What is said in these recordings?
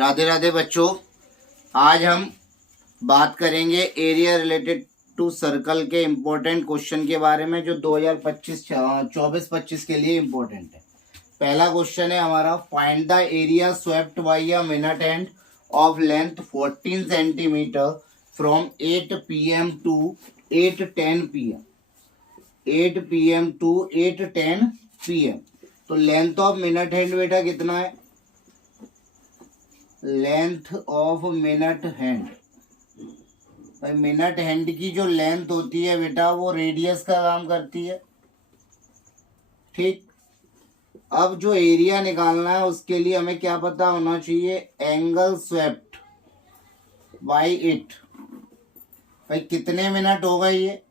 राधे राधे बच्चों। आज हम बात करेंगे एरिया रिलेटेड टू सर्कल के इम्पोर्टेंट क्वेश्चन के बारे में जो 2024-25 के लिए इम्पोर्टेंट है। पहला क्वेश्चन है हमारा, find the area swept by a minute hand of length 14 centimetre from 8 PM to 8:10 PM। 8 PM to 8:10 PM। तो लेंथ ऑफ मिनट हैंड बेटा कितना है? लेंथ ऑफ मिनट हैंड, भाई मिनट हैंड की जो लेंथ होती है बेटा वो रेडियस का काम करती है। ठीक, अब जो एरिया निकालना है उसके लिए हमें क्या पता होना चाहिए? Angle swept by it. भाई कितने मिनट होगा ये?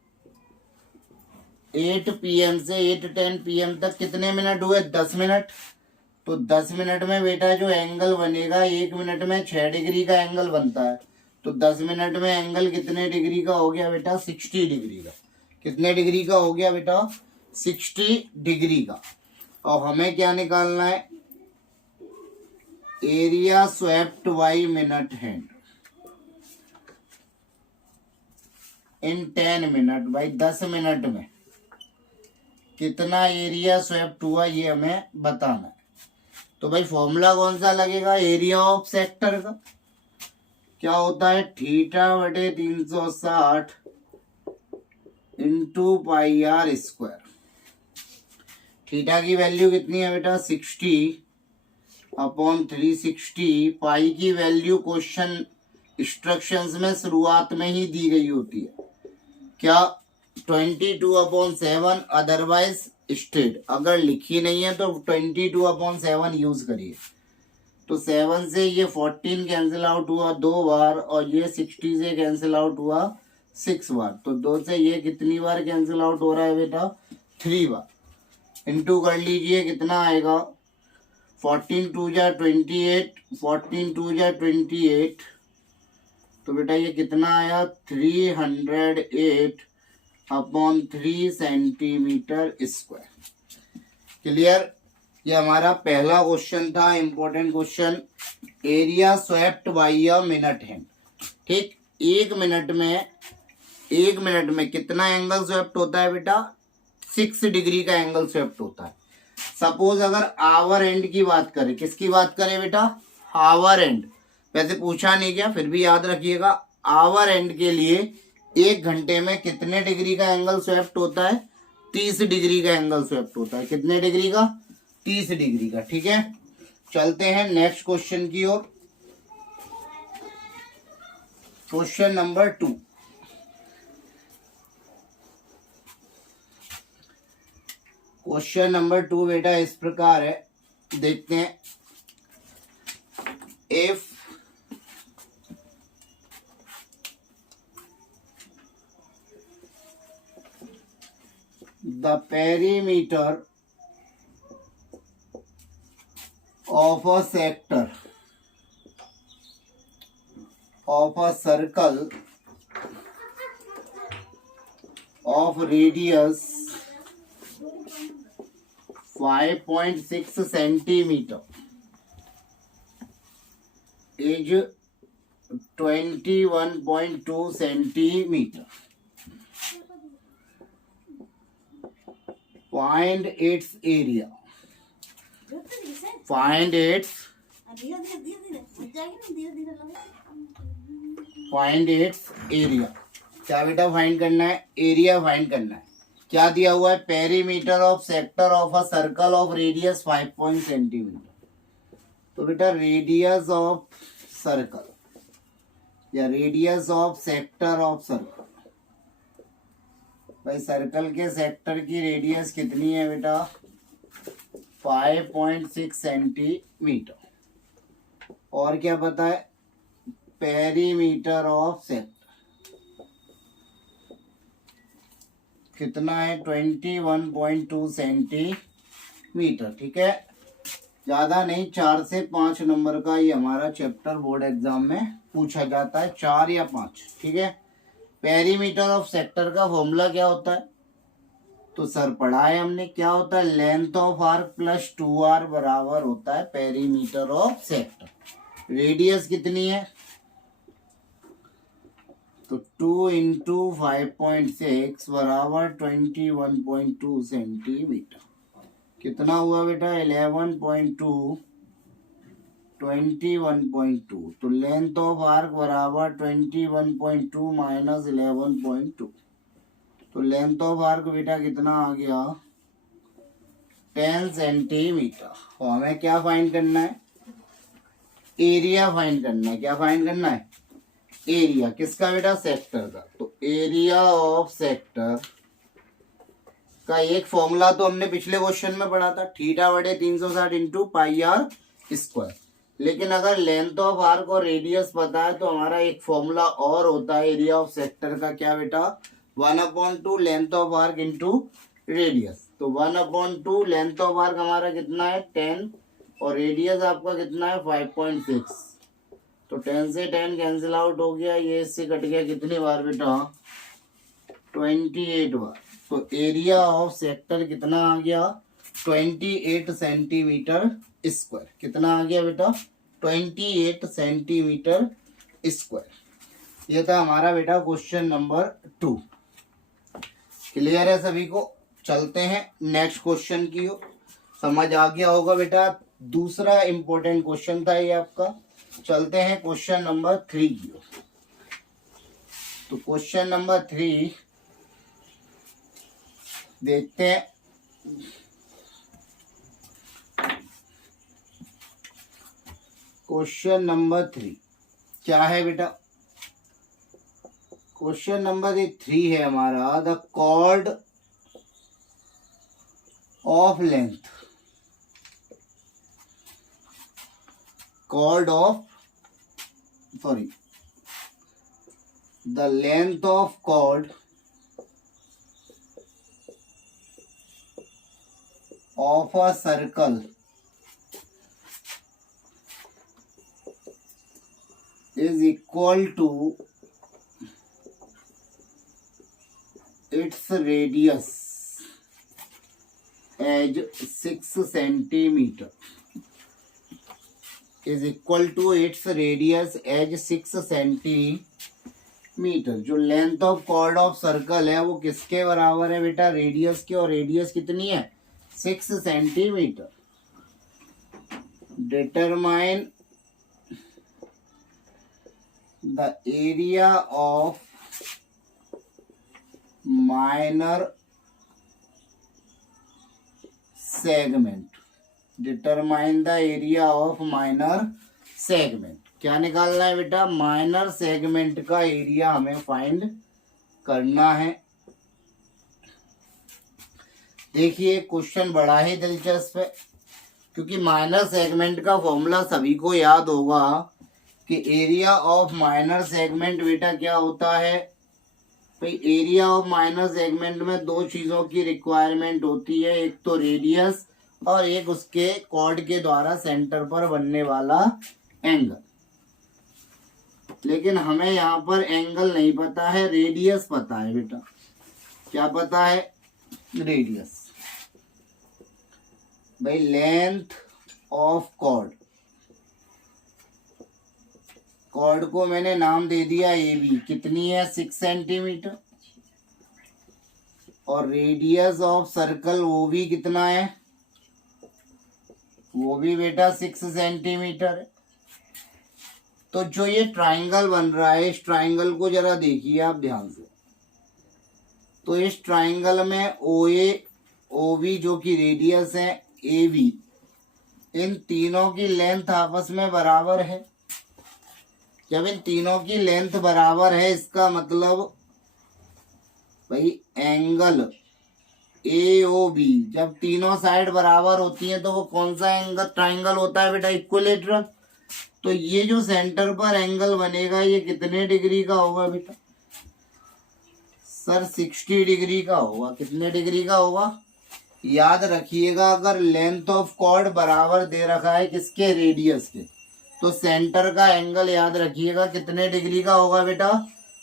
8 PM से 8:10 PM तक कितने मिनट हुए? 10 मिनट। तो 10 मिनट में बेटा जो एंगल बनेगा, 1 मिनट में 6 डिग्री का एंगल बनता है। तो 10 मिनट में एंगल कितने डिग्री का हो गया बेटा? 60 डिग्री का। कितने डिग्री का हो गया बेटा? 60 डिग्री का। और हमें क्या निकालना है? Area swept by minute hand in 10 minute. भाई 10 मिनट में कितना एरिया स्वेप्ट हुआ ये हमें बताना है। तो भाई फॉर्मूला कौन सा लगेगा? एरिया ऑफ सेक्टर का क्या होता है? θ/360 into pi r square. Theta की वैल्यू कितनी है बेटा? 60/360। पाई की वैल्यू क्वेश्चन इंस्ट्रक्शंस में शुरुआत में ही दी गई होती है। क्या? 22/7। अदरवाइज स्टेट अगर लिखी नहीं है तो 22/7 यूज करिए। तो 7 से ये 14 कैंसिल आउट हुआ 2 बार, और ये 60 से कैंसिल आउट हुआ 6 बार। तो 2 से ये कितनी बार कैंसिल आउट हो रहा है बेटा? 3 बार। इंटू कर लीजिए, कितना आएगा? 14 2 जा 28, 14 2 जा 28। तो बेटा ये कितना आया? 308/3 सेंटीमीटर स्क्वायर। क्लियर? ये हमारा पहला क्वेश्चन था, important question, area swept by a minute hand. ठीक, एक मिनट में कितना एंगल स्वेप्ट होता है बेटा? 6 डिग्री का एंगल स्वेप्ट होता है। सपोज अगर आवर एंड की बात करें, किसकी बात करें बेटा? Our and. वैसे पूछा नहीं गया, फिर भी याद रखिएगा। आवर एंड के लिए 1 घंटे में कितने डिग्री का एंगल स्वेप्ट होता है? 30 डिग्री का एंगल स्वेप्ट होता है। कितने डिग्री का? 30 डिग्री का। ठीक है, चलते हैं नेक्स्ट क्वेश्चन की ओर। Question number 2। क्वेश्चन नंबर 2 बेटा इस प्रकार है, देखते हैं। If the perimeter of a sector of a circle of radius 5.6 centimeter is 21.2 centimeter. Find its area. Find its area. क्या बेटा फाइंड करना है? एरिया फाइंड करना है। क्या दिया हुआ है? Perimeter of sector of a circle of radius 5 centimetre. तो बेटा रेडियस ऑफ सर्कल या radius of sector of circle, भाई सर्कल के सेक्टर की रेडियस कितनी है बेटा? 5.6 सेंटीमीटर। और क्या पता है? पेरीमीटर ऑफ सेक्टर कितना है? 21.2 सेंटीमीटर। ठीक है, ज्यादा नहीं, 4 से 5 नंबर का ये हमारा चैप्टर बोर्ड एग्जाम में पूछा जाता है, 4 या 5। ठीक है, पेरीमीटर ऑफ सेक्टर का फॉर्मूला क्या होता है? तो सर पढ़ा है हमने, क्या होता है? Length of arc plus 2r बराबर होता है पेरीमीटर ऑफ सेक्टर। रेडियस कितनी है, तो 2 इंटू 5.6 बराबर 21.2 सेंटीमीटर। कितना हुआ बेटा, 11.2 21.2। तो लेंथ ऑफ आर्क बराबर 21.2 माइनस 11.2। तो लेंथ ऑफ आर्क बेटा कितना आ गया, 10 सेंटीमीटर। और हमें क्या फाइंड करना है, एरिया फाइंड करना है। क्या फाइंड करना है, एरिया किसका बेटा, सेक्टर का। तो एरिया ऑफ सेक्टर का एक फॉर्मूला तो हमने पिछले क्वेश्चन में पढ़ा था, थीटा बटे 360 इंटू पाई आर स्क्वायर। लेकिन अगर लेंथ ऑफ आर्क और रेडियस पता है तो हमारा एक फॉर्मूला और होता है एरिया ऑफ सेक्टर का। क्या बेटा, 1/2 length of arc into radius. तो 1/2 लेंथ ऑफ आर्क हमारा कितना है, 10, और रेडियस आपका कितना है, 5.6। तो 10 से 10 कैंसिल आउट हो गया, ये इससे कट गया कितनी बार बेटा, 28 बार। तो एरिया ऑफ सेक्टर कितना आ गया, 28 सेंटीमीटर स्क्वायर। कितना आ गया बेटा, 28 सेंटीमीटर स्क्वायर। ये था हमारा बेटा क्वेश्चन नंबर 2। क्लियर है सभी को। चलते हैं नेक्स्ट क्वेश्चन की ओर। समझ आ गया होगा बेटा, दूसरा इंपॉर्टेंट क्वेश्चन था ये आपका। चलते हैं क्वेश्चन नंबर 3 की ओर। तो क्वेश्चन नंबर 3 देखते हैं। क्वेश्चन नंबर 3 क्या है बेटा, क्वेश्चन नंबर 3 है हमारा, the chord of length, chord of sorry the length of chord of a circle is equal to its radius as 6 centimeter is equal to its radius as 6 centimetre. जो length of chord of circle है वो किसके बराबर है बेटा, radius के। और radius कितनी है, 6 centimetre. Determine the area of minor segment. Determine the area of minor segment. क्या निकालना है बेटा, माइनर सेगमेंट का एरिया हमें फाइंड करना है। देखिए क्वेश्चन बड़ा ही दिलचस्प है, क्योंकि माइनर सेगमेंट का फॉर्मूला सभी को याद होगा कि एरिया ऑफ माइनर सेगमेंट बेटा क्या होता है भाई। एरिया ऑफ माइनर सेगमेंट में दो चीजों की रिक्वायरमेंट होती है, एक तो रेडियस और एक उसके कॉर्ड के द्वारा सेंटर पर बनने वाला एंगल। लेकिन हमें यहाँ पर एंगल नहीं पता है, रेडियस पता है बेटा। क्या पता है, रेडियस। भाई लेंथ ऑफ कॉर्ड, कॉर्ड को मैंने नाम दे दिया ए बी, कितनी है 6 सेंटीमीटर। और रेडियस ऑफ सर्कल वो भी कितना है, वो भी बेटा 6 सेंटीमीटर है। तो जो ये ट्राइंगल बन रहा है, इस ट्राइंगल को जरा देखिए आप ध्यान से। तो इस ट्राइंगल में ओ ए ओ बी जो कि रेडियस है, ए बी, इन तीनों की लेंथ आपस में बराबर है। जब इन तीनों की लेंथ बराबर है, इसका मतलब भाई एंगल ए ओ बी, जब तीनों साइड बराबर होती हैं तो वो कौन सा एंगल ट्राइंगल होता है बेटा, इक्विलेटरल। तो ये जो सेंटर पर एंगल बनेगा ये कितने डिग्री का होगा बेटा, सर 60 डिग्री का होगा। कितने डिग्री का होगा, याद रखिएगा, अगर लेंथ ऑफ कॉर्ड बराबर दे रखा है किसके, रेडियस के, तो सेंटर का एंगल याद रखिएगा कितने डिग्री का होगा बेटा,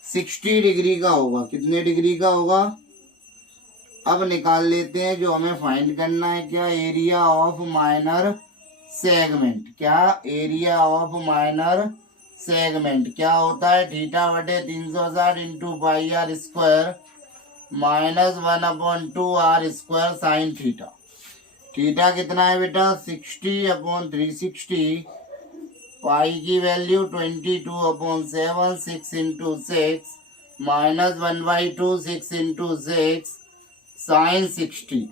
60 डिग्री का होगा। कितने डिग्री का होगा, अब निकाल लेते हैं जो हमें फाइंड करना है। क्या, एरिया ऑफ माइनर सेगमेंट। क्या एरिया ऑफ माइनर सेगमेंट क्या होता है? थीटा बटे 360 into pi r square minus 1/2 r² sine theta. Theta कितना है बेटा? 60/360। पाई की value 22/7, 6 into 6 minus 1/2, 6 into 6 sine 60।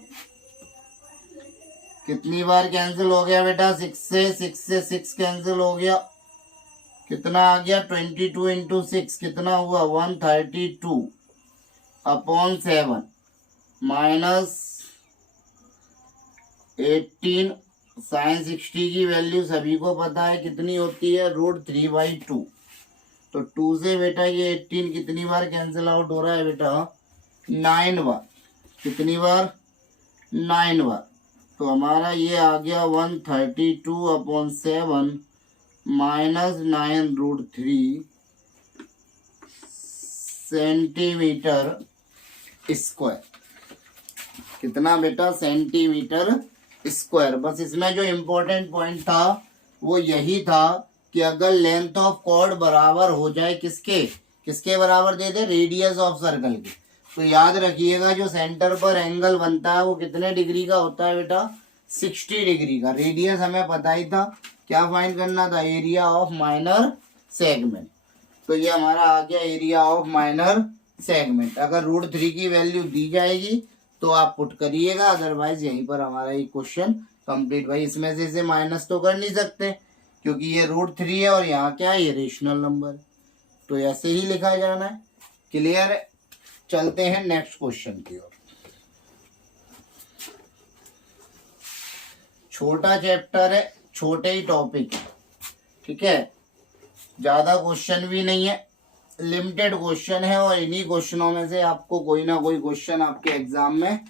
कितनी बार कैंसिल हो गया बेटा? 6 से 6 कैंसिल हो गया। कितना आ गया? 22 इंटू 6 कितना हुआ? 132/7 माइनस 18 साइन 60 की वैल्यू सभी को पता है कितनी होती है? √3/2। तो 2 से बेटा ये 18 कितनी बार कैंसिल आउट हो रहा है बेटा? 9 बार। कितनी बार? 9 बार। तो हमारा ये आ गया 132/7 माइनस 9√3 सेंटीमीटर स्क्वायर। कितना बेटा? Centimetre square. बस इसमें जो इम्पोर्टेंट पॉइंट था वो यही था कि अगर लेंथ ऑफ कॉर्ड बराबर हो जाए किसके बराबर दे दे? रेडियस ऑफ सर्कल के। तो याद रखिएगा जो सेंटर पर एंगल बनता है वो कितने डिग्री का होता है बेटा? 60 डिग्री का। रेडियस हमें पता ही था। क्या फाइंड करना था? Area of minor segment. तो ये हमारा आ गया एरिया ऑफ माइनर सेगमेंट। अगर √3 की वैल्यू दी जाएगी तो आप पुट करिएगा, अदरवाइज यहीं पर हमारा ये क्वेश्चन कंप्लीट। भाई इसमें से इसे माइनस तो कर नहीं सकते क्योंकि ये √3 है और यहाँ क्या है? ये रेशनल नंबर। तो ऐसे ही लिखा जाना है। क्लियर है? चलते हैं नेक्स्ट क्वेश्चन की ओर। छोटा चैप्टर है, छोटे ही टॉपिक है, ठीक है। ज्यादा क्वेश्चन भी नहीं है, लिमिटेड क्वेश्चन है और इन्हीं क्वेश्चनों में से आपको कोई ना कोई क्वेश्चन आपके एग्जाम में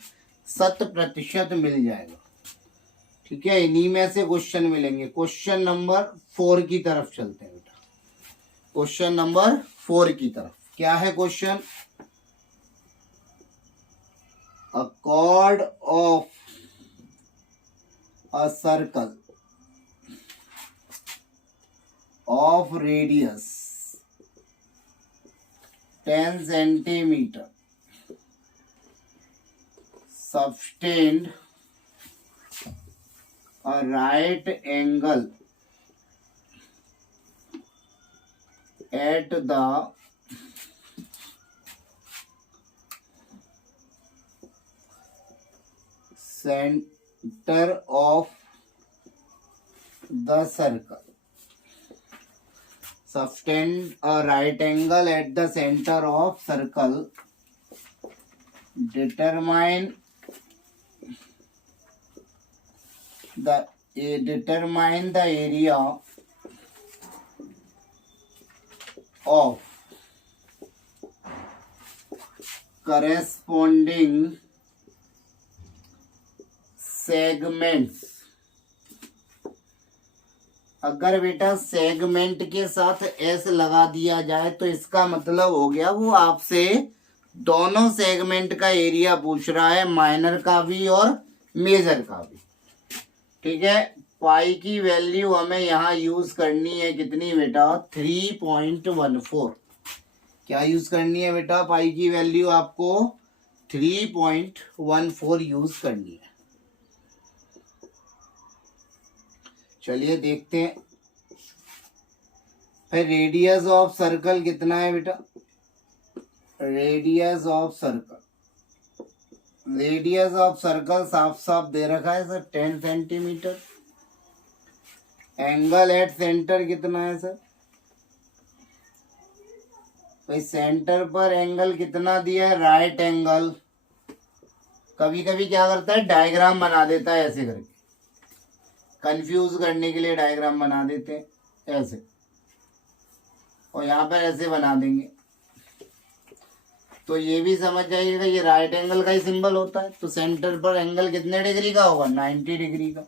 100% मिल जाएगा, ठीक है। इन्हीं में से क्वेश्चन मिलेंगे। क्वेश्चन नंबर 4 की तरफ चलते हैं बेटा। क्वेश्चन नंबर 4 की तरफ क्या है question? A cord of a circle of radius 10 centimeter sustained a right angle at the center of the circle. Sustained a right angle at the center of circle. Determine the area of corresponding segments. अगर बेटा segment के साथ S लगा दिया जाए तो इसका मतलब हो गया वो आपसे दोनों सेगमेंट का एरिया पूछ रहा है, माइनर का भी और मेजर का भी, ठीक है। पाई की वैल्यू हमें यहाँ यूज करनी है कितनी बेटा? 3.14। क्या यूज करनी है बेटा? पाई की वैल्यू आपको 3.14 यूज करनी है। चलिए देखते हैं। फिर रेडियस ऑफ सर्कल कितना है बेटा? रेडियस ऑफ सर्कल साफ साफ दे रखा है sir, 10 centimetre. Angle at centre कितना है सर? भाई सेंटर पर एंगल कितना दिया है? Right angle. कभी कभी क्या करता है, डायग्राम बना देता है ऐसे करके, कंफ्यूज करने के लिए डायग्राम बना देते हैं ऐसे, और यहाँ पर ऐसे बना देंगे। तो ये भी समझ जाइएगा ये राइट एंगल का ही सिंबल होता है। तो सेंटर पर एंगल कितने डिग्री का होगा? 90 डिग्री का,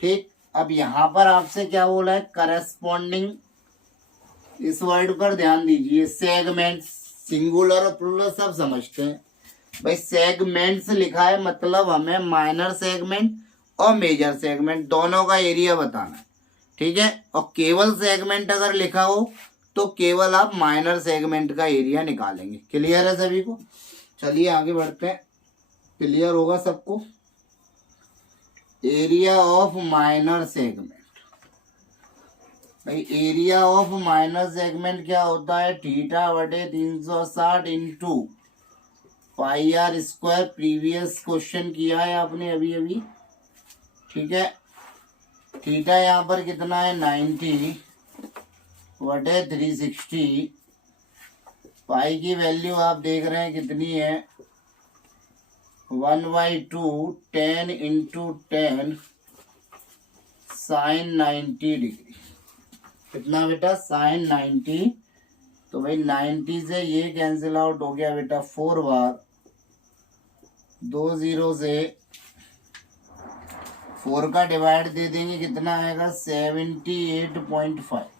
ठीक। अब यहाँ पर आपसे क्या बोला है? करस्पॉन्डिंग। इस वर्ड पर ध्यान दीजिए। सेगमेंट्स, सिंगुलर और प्लूरल सब समझते हैं भाई। सेगमेंट्स लिखा है मतलब हमें माइनर सेगमेंट और मेजर सेगमेंट दोनों का एरिया बताना है, ठीक है। और केवल सेगमेंट अगर लिखा हो तो केवल आप माइनर सेगमेंट का एरिया निकालेंगे। क्लियर है सभी को? चलिए आगे बढ़ते हैं। क्लियर होगा सबको? एरिया ऑफ माइनर सेगमेंट, भाई एरिया ऑफ माइनर सेगमेंट क्या होता है? थीटा बटे 360 into pi r square. Previous question किया है आपने अभी अभी, ठीक है। थीटा यहाँ पर कितना है? 90 बटे 360। पाई की वैल्यू आप देख रहे हैं कितनी है? 1/2 10 इंटू 10 साइन 90 डिग्री। कितना बेटा? साइन 90। तो भाई 90 से ये कैंसिल आउट हो गया बेटा 4 बार, 2 0 से 4 का डिवाइड दे देंगे, कितना आएगा? 78.5।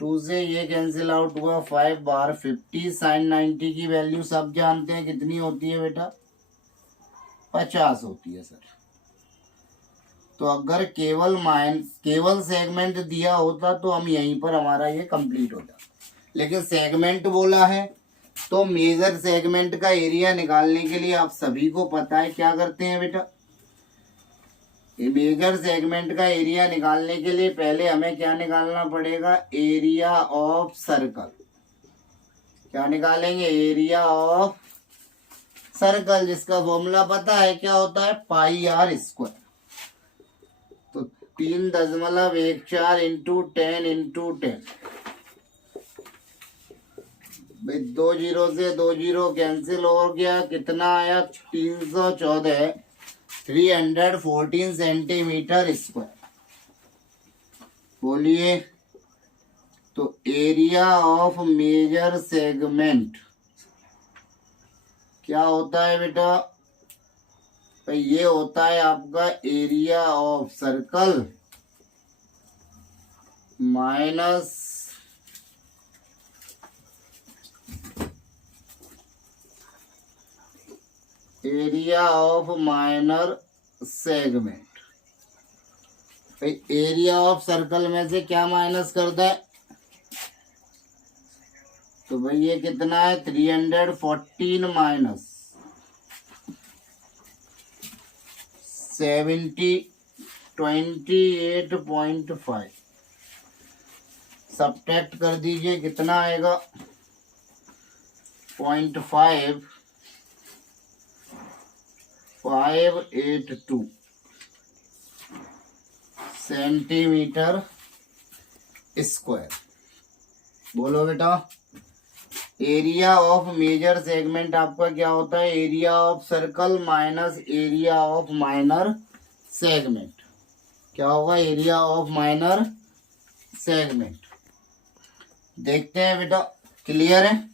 2 से ये कैंसिल आउट हुआ 5 बार 50। साइन 90 की वैल्यू सब जानते हैं कितनी होती है बेटा? 50 होती है सर। तो अगर केवल सेगमेंट दिया होता तो हम यहीं पर हमारा ये कंप्लीट हो जाता, लेकिन सेगमेंट बोला है तो मेजर सेगमेंट का एरिया निकालने के लिए आप सभी को पता है क्या करते हैं बेटा? ये मेजर सेगमेंट का एरिया निकालने के लिए पहले हमें क्या निकालना पड़ेगा? Area of circle. क्या निकालेंगे? एरिया ऑफ सर्कल, जिसका फॉर्मूला पता है क्या होता है? पाई आर स्क्वायर। तो 3.14 इंटू 10 इंटू 10। भाई 2 0 से 2 0 कैंसिल हो गया, कितना आया? 314 314 सेंटीमीटर स्क्वायर। बोलिए। तो एरिया ऑफ मेजर सेगमेंट क्या होता है बेटा? भाई ये होता है आपका area of circle minus area of minor segment. भाई एरिया ऑफ सर्कल में से क्या माइनस कर दे? तो भाई ये कितना है? 314 माइनस 70 28.5। सब्ट्रैक्ट कर दीजिए, कितना आएगा? 0.582 सेंटीमीटर स्क्वायर। बोलो बेटा। एरिया ऑफ मेजर सेगमेंट आपका क्या होता है? Area of circle minus area of minor segment. क्या होगा? Area of minor segment. देखते हैं बेटा। क्लियर है?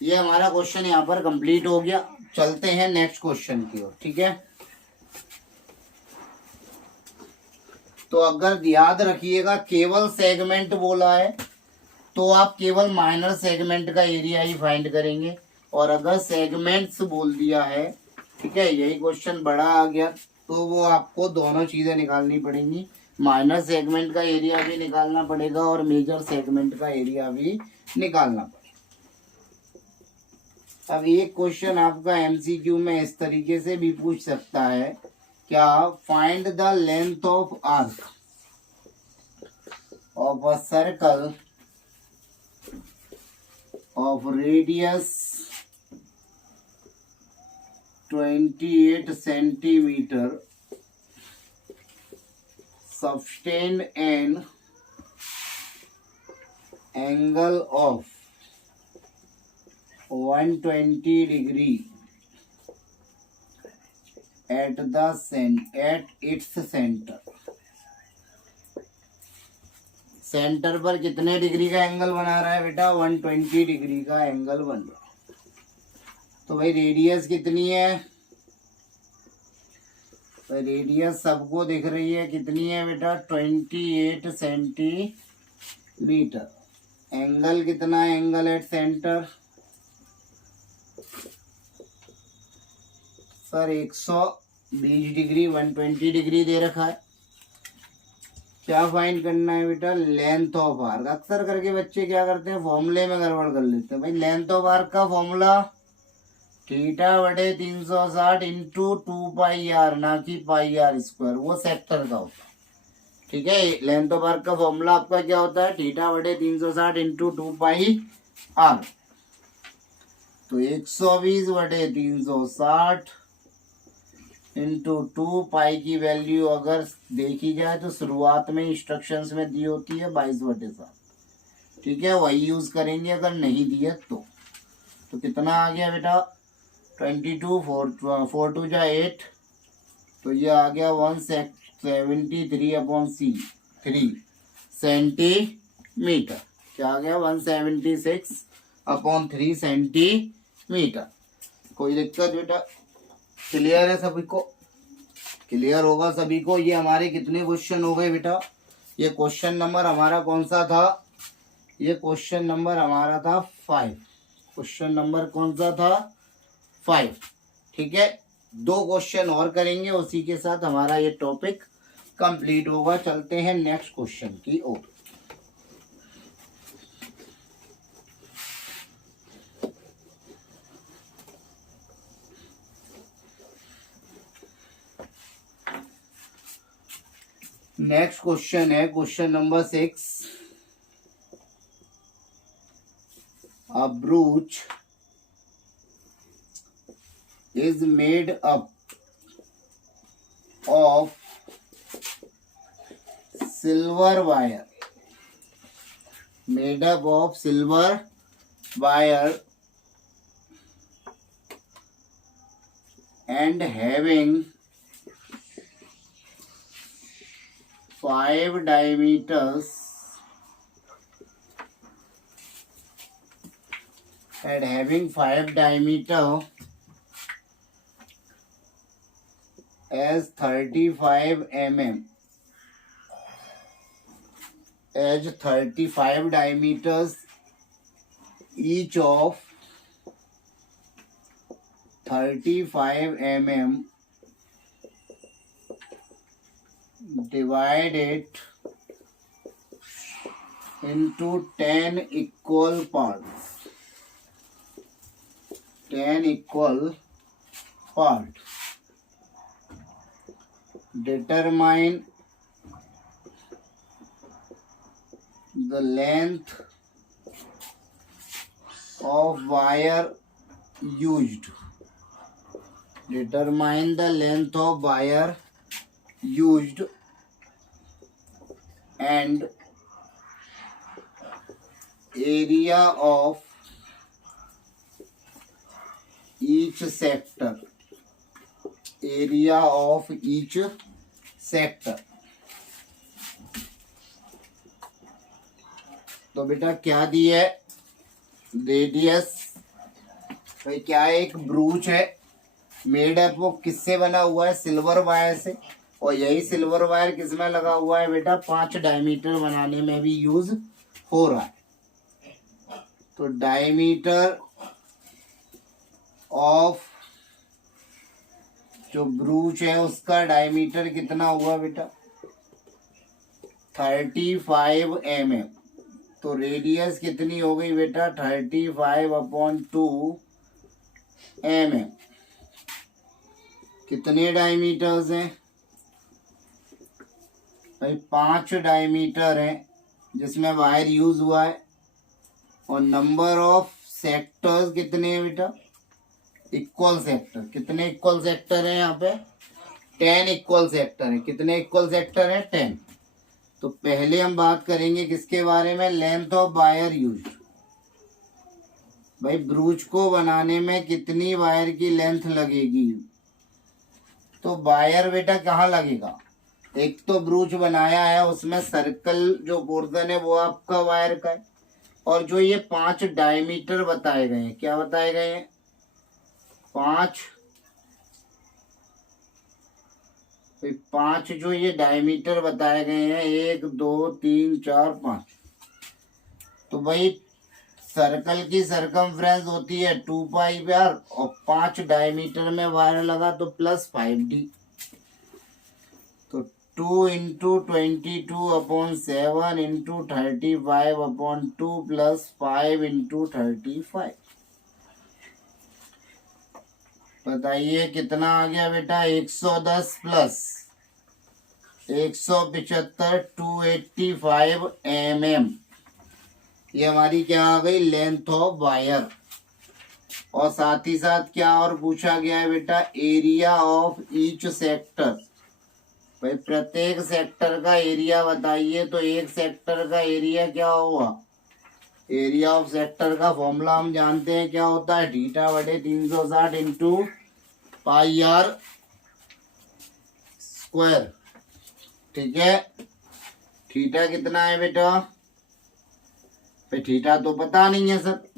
ये हमारा क्वेश्चन यहाँ पर कंप्लीट हो गया। चलते हैं नेक्स्ट क्वेश्चन की ओर, ठीक है। तो अगर याद रखिएगा केवल सेगमेंट बोला है तो आप केवल माइनर सेगमेंट का एरिया ही फाइंड करेंगे, और अगर सेगमेंट्स बोल दिया है, ठीक है, यही क्वेश्चन बड़ा आ गया, तो वो आपको दोनों चीजें निकालनी पड़ेंगी। माइनर सेगमेंट का एरिया भी निकालना पड़ेगा और मेजर सेगमेंट का एरिया भी निकालना पड़ेगा। अब एक क्वेश्चन आपका एमसीक्यू में इस तरीके से भी पूछ सकता है, क्या? Find the length of arc of a circle of radius 28 centimeter sustained an angle of 120 degree at its center। Centre पर कितने डिग्री का एंगल बना रहा है बेटा? 120 डिग्री का एंगल बन रहा है। तो भाई रेडियस कितनी है? तो रेडियस सबको दिख रही है, कितनी है बेटा? 28 सेंटीमीटर। एंगल कितना है? Angle at centre sir 180 20 degree 120 degree दे रखा है। क्या फाइंड करना है बेटा? Length of arc. अक्सर करके बच्चे क्या करते हैं, फॉर्मूले में गड़बड़ कर लेते हैं। भाई लेंथ ऑफ आर्क का फॉर्मूला थीटा बटे 360 इंटू 2 पाई आर, ना कि पाई आर स्क्वायर, वो सेक्टर का होता है। ठीक है, लेंथ ऑफ आर्क का फॉर्मूला आपका क्या होता है? थीटा बटे 360 इंटू 2 पाई आर। तो 120 बटे 360 इंटू 2 पाई की वैल्यू अगर देखी जाए तो शुरुआत में इंस्ट्रक्शंस में दी होती है 22/7। ठीक है, वही यूज करेंगे अगर नहीं दिए तो कितना आ गया बेटा? 22 4 2 जा 8, तो ये आ गया 173/3 सेंटीमीटर। क्या आ गया? 176/3 सेंटीमीटर। कोई दिक्कत बेटा? क्लियर है सभी को? क्लियर होगा सभी को। ये हमारे कितने क्वेश्चन हो गए बेटा? ये क्वेश्चन नंबर हमारा कौन सा था? ये क्वेश्चन नंबर हमारा था 5। क्वेश्चन नंबर कौन सा था? 5। ठीक है, 2 क्वेश्चन और करेंगे, उसी के साथ हमारा ये टॉपिक कंप्लीट होगा। चलते हैं नेक्स्ट क्वेश्चन की ओर। नेक्स्ट क्वेश्चन है question number 6। A brooch is made up of silver wire, made up of silver wire and having 5 diameters and having 5 diameter as 35 mm, as 35 diameters each of 35 mm divided into 10 equal parts. 10 equal parts. Determine the length of wire used. Determine the length of wire used and area of each sector. Area of each sector. तो बेटा क्या दिया है? Radius. भाई क्या है? एक ब्रूच है, मेड अप वो किससे बना हुआ है? सिल्वर वायर से। और यही सिल्वर वायर किसमें लगा हुआ है बेटा? 5 डायमीटर बनाने में भी यूज हो रहा है। तो डायमीटर ऑफ जो ब्रूच है उसका डायमीटर कितना हुआ बेटा? 35 mm। तो रेडियस कितनी हो गई बेटा? 35/2 mm। कितने डायमीटर्स हैं भाई? 5 डायमीटर हैं जिसमें वायर यूज हुआ है। और नंबर ऑफ सेक्टर्स कितने हैं बेटा? Equal sector. कितने इक्वल सेक्टर हैं यहाँ पे? 10 इक्वल सेक्टर हैं। कितने इक्वल सेक्टर हैं? 10। तो पहले हम बात करेंगे किसके बारे में? Length of wire use. भाई ब्रूच को बनाने में कितनी वायर की लेंथ लगेगी? तो वायर बेटा कहाँ लगेगा? एक तो ब्रूच बनाया है, उसमें सर्कल जो पोर्शन है वो आपका वायर का है। और जो ये 5 डायमीटर बताए गए हैं, क्या बताए गए हैं? 5 जो ये डायमीटर बताए गए हैं, 1 2 3 4 5। तो भाई सर्कल की सरकमफ्रेंस होती है 2 पाई आर और 5 डायमीटर में वायर लगा तो +5d। 2 into 22/7 into 35/2 plus 5 into 35। बताइए कितना आ गया बेटा? 110 प्लस 175, 285 mm। ये हमारी क्या आ गई? Length of wire. और साथ ही साथ क्या और पूछा गया है बेटा? Area of each sector. भाई प्रत्येक सेक्टर का एरिया बताइए। तो एक सेक्टर का एरिया क्या हुआ? एरिया ऑफ सेक्टर का फॉर्मूला हम जानते हैं, क्या होता है? थीटा बटे 360 इंटू पाई आर स्क्वायर। ठीक है, थीटा कितना है बेटा? भाई थीटा तो पता नहीं है सर,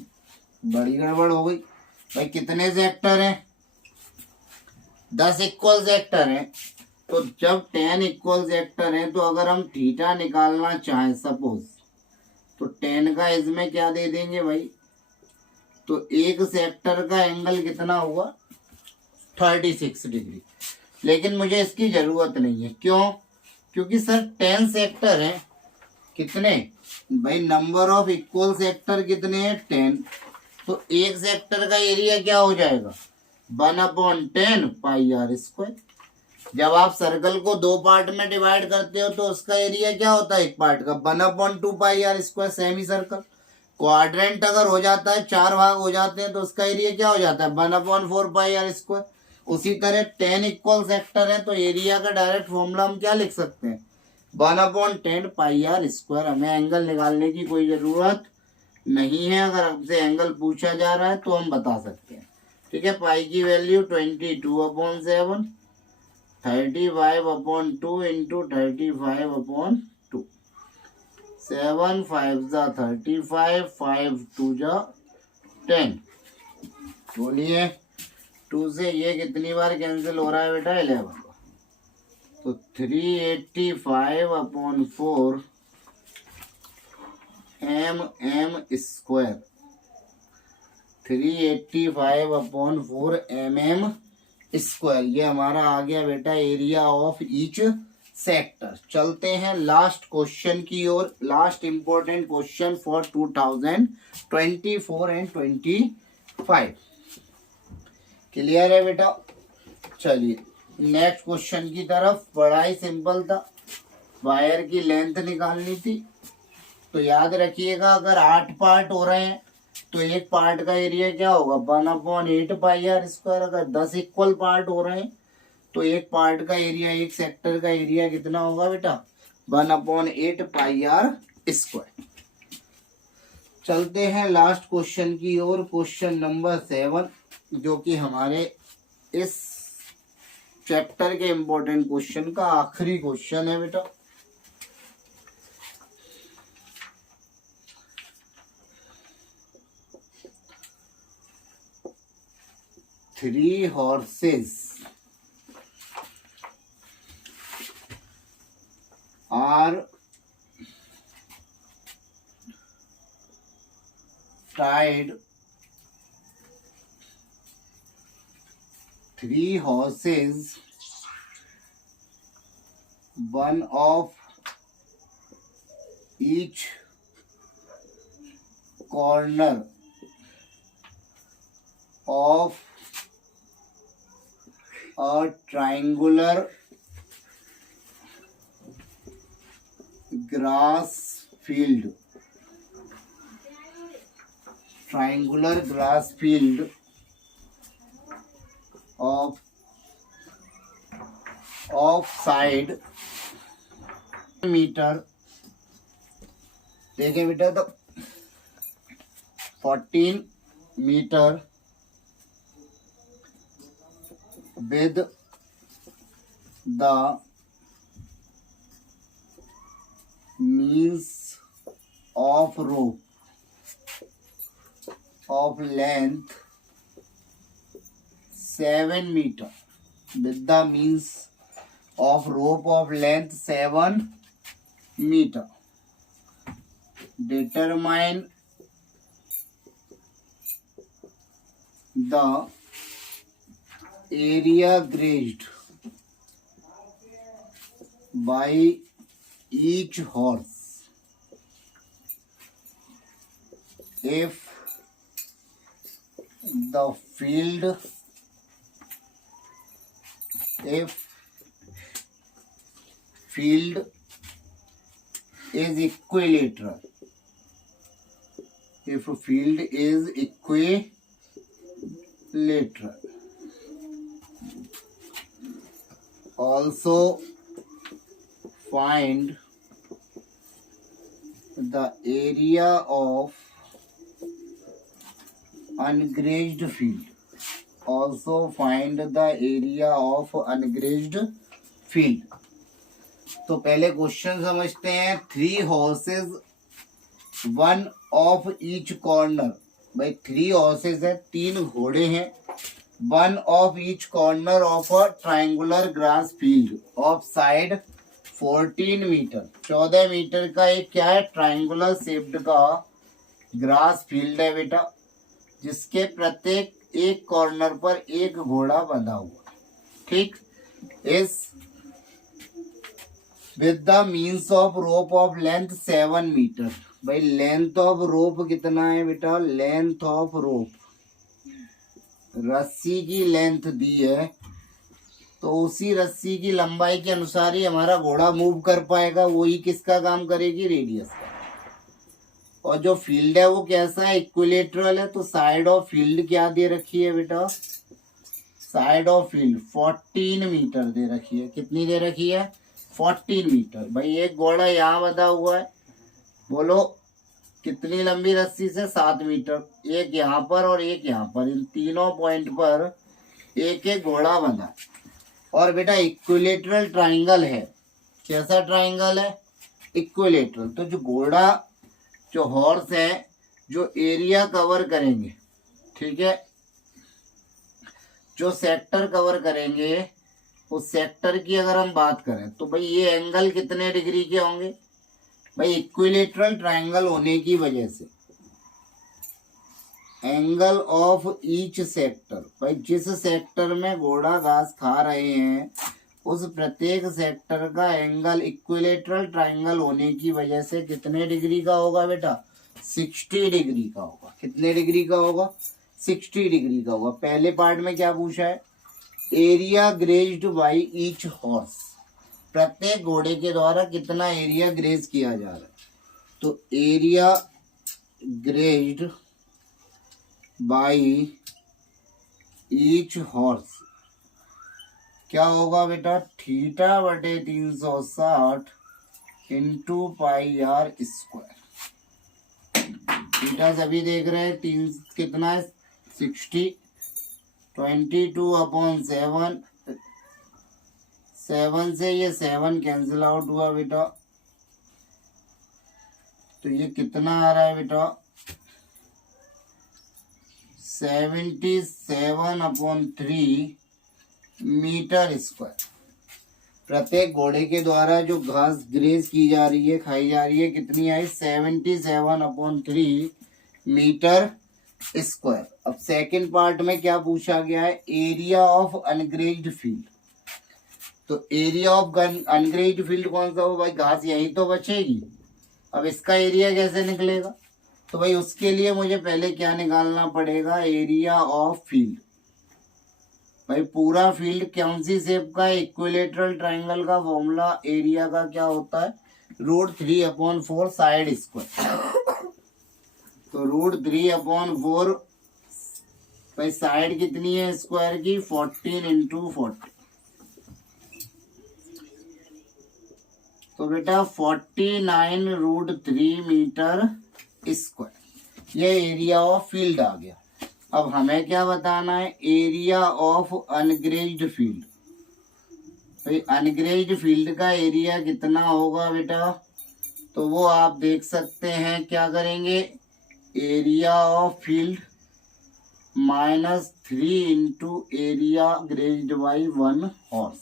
बड़ी गड़बड़ हो गई। भाई कितने सेक्टर हैं? 10 इक्वल सेक्टर हैं। तो जब 10 इक्वल सेक्टर हैं तो अगर हम थीटा निकालना चाहें सपोज, तो 10 का इसमें क्या दे देंगे भाई? तो एक सेक्टर का एंगल कितना हुआ? 36 डिग्री। लेकिन मुझे इसकी जरूरत नहीं है। क्यों? क्योंकि सर 10 सेक्टर हैं। कितने भाई? नंबर ऑफ इक्वल सेक्टर कितने हैं? 10। तो एक सेक्टर का एरिया क्या हो जाएगा? 1/10 पाई आर स्क्वायर। जब आप सर्कल को दो पार्ट में डिवाइड करते हो तो उसका एरिया क्या होता है? एक पार्ट का 1/2 pi r square. Semi circle quadrant अगर हो जाता है, 4 भाग हो जाते हैं, तो उसका एरिया क्या हो जाता है? 1/4 पाई आर स्क्वायर। उसी तरह 10 इक्वल सेक्टर है तो एरिया का डायरेक्ट फॉर्मूला हम क्या लिख सकते हैं? 1/10 पाई आर स्क्वायर। हमें एंगल निकालने की कोई जरूरत नहीं है। अगर हमसे एंगल पूछा जा रहा है तो हम बता सकते हैं। ठीक है, पाई की वैल्यू 22/7, 35/2 इंटू 35/2। 7 5 जा 35, 5 2 जा 10। बोलिए 2 से ये कितनी बार कैंसिल हो रहा है बेटा? 11। तो 385/4 mm स्क्वायर। 385/4 mm square. ये हमारा आ गया बेटा एरिया ऑफ ईच सेक्टर। चलते हैं लास्ट क्वेश्चन की ओर। Last important question for 2024 and 25। Clear है बेटा? चलिए नेक्स्ट क्वेश्चन की तरफ। बड़ा ही सिंपल था, वायर की लेंथ निकालनी थी। तो याद रखिएगा अगर 8 पार्ट हो रहे हैं तो एक पार्ट का एरिया क्या होगा? 1/8 पाई आर स्क्वायर। अगर 10 इक्वल पार्ट हो रहे हैं तो एक पार्ट का एरिया, एक सेक्टर का एरिया कितना होगा बेटा? 1/8 पाई आर स्क्वायर। चलते हैं लास्ट क्वेश्चन की ओर। क्वेश्चन नंबर 7, जो कि हमारे इस चैप्टर के इंपॉर्टेंट क्वेश्चन का आखिरी क्वेश्चन है बेटा। Three horses are tied. Three horses, one of each corner of a triangular grass field. Triangular grass field of side meter। देखें बेटा तो 14 metre with the means of rope of length 7 meter, with the means of rope of length 7 meter. Determine the area grazed by each horse if the field is equilateral. If field is equilateral. Also find the area of ungrazed field. Also find the area of ungrazed field. तो पहले question समझते हैं. 3 horses, 1 of each corner. भाई 3 horses है, 3 घोड़े हैं. 1 of each corner of a triangular grass field of side 14 metre. 14 metre का एक क्या है, ट्राइंगुलर शेप्ड का ग्रास फील्ड है बेटा, जिसके प्रत्येक एक कॉर्नर पर एक घोड़ा बंधा हुआ. ठीक. इस with the means of rope of length 7 metre. भाई लेंथ ऑफ रोप कितना है बेटा, लेंथ ऑफ रोप, रस्सी की लेंथ दी है, तो उसी रस्सी की लंबाई के अनुसार ही हमारा घोड़ा मूव कर पाएगा. वही किसका काम करेगी, रेडियस का. और जो फील्ड है वो कैसा है, इक्विलेटरल है. तो साइड ऑफ फील्ड क्या दे रखी है बेटा, साइड ऑफ फील्ड 14 मीटर दे रखी है. कितनी दे रखी है, 14 मीटर. भाई एक घोड़ा यहाँ बंधा हुआ है, बोलो कितनी लंबी रस्सी से, 7 मीटर. एक यहाँ पर और एक यहाँ पर, इन तीनों पॉइंट पर एक एक घोड़ा बंधा. और बेटा इक्विलेटरल ट्राइंगल है. कैसा ट्राइंगल है, इक्विलेटरल. तो जो घोड़ा, जो हॉर्स है, जो एरिया कवर करेंगे, ठीक है, जो सेक्टर कवर करेंगे, उस सेक्टर की अगर हम बात करें तो भाई ये एंगल कितने डिग्री के होंगे. भाई इक्विलेटरल ट्राइंगल होने की वजह से एंगल ऑफ ईच सेक्टर, भाई जिस सेक्टर में घोड़ा घास खा रहे हैं उस प्रत्येक सेक्टर का एंगल इक्विलेटरल ट्राइंगल होने की वजह से कितने डिग्री का होगा बेटा, 60 डिग्री का होगा. कितने डिग्री का होगा, 60 डिग्री का होगा. पहले पार्ट में क्या पूछा है, area grazed by each horse, प्रत्येक घोड़े के द्वारा कितना एरिया ग्रेज किया जा रहा है. तो area grazed by each horse क्या होगा बेटा, θ/360 into pi r square. Theta सभी देख रहे हैं, 3 कितना है, 60, 22/7. 7 से ये 7 कैंसिल आउट हुआ बेटा, तो ये कितना आ रहा है बेटा, 77/3 मीटर स्क्वायर. प्रत्येक घोड़े के द्वारा जो घास ग्रेज की जा रही है, खाई जा रही है, कितनी आई, 77/3 मीटर स्क्वायर. अब सेकंड पार्ट में क्या पूछा गया है, एरिया ऑफ अनग्रेज्ड फील्ड. तो एरिया ऑफ अनग्रेज्ड फील्ड कौन सा हो, भाई घास यही तो बचेगी. अब इसका एरिया कैसे निकलेगा, तो भाई उसके लिए मुझे पहले क्या निकालना पड़ेगा, एरिया ऑफ फील्ड. भाई पूरा फील्ड कौन सी शेप का है, इक्विलेटरल ट्राइंगल का फॉर्मूला एरिया का क्या होता है, √3/4 साइड स्क्वायर. तो √3/4, भाई साइड कितनी है स्क्वायर की, 14 × 40. तो बेटा 49√3 मीटर स्क्वायर, ये एरिया ऑफ फील्ड आ गया. अब हमें क्या बताना है, एरिया ऑफ अनग्रेज्ड फील्ड. भाई अनग्रेज्ड फील्ड का एरिया कितना होगा बेटा, तो वो आप देख सकते हैं. क्या करेंगे, area of field -3 × area grazed by 1 horse.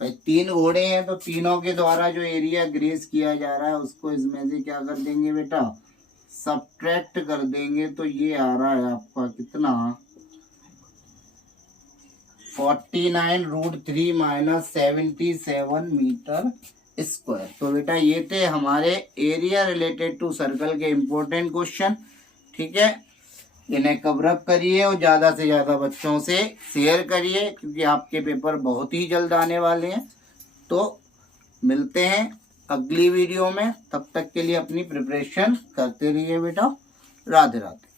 भाई 3 घोड़े हैं, तो तीनों के द्वारा जो एरिया ग्रेज किया जा रहा है उसको इसमें से क्या कर देंगे बेटा, सब्ट्रैक्ट कर देंगे. तो ये आ रहा है आपका कितना, 49√3 माइनस 77 मीटर स्क्वायर। तो बेटा ये थे हमारे एरिया रिलेटेड टू सर्कल के इम्पोर्टेंट क्वेश्चन। ठीक है, इन्हें कवर अप करिए और ज़्यादा से ज़्यादा बच्चों से शेयर करिए, क्योंकि आपके पेपर बहुत ही जल्द आने वाले हैं। तो मिलते हैं अगली वीडियो में, तब तक के लिए अपनी प्रिपरेशन करते रहिए बेटा। राधे राधे।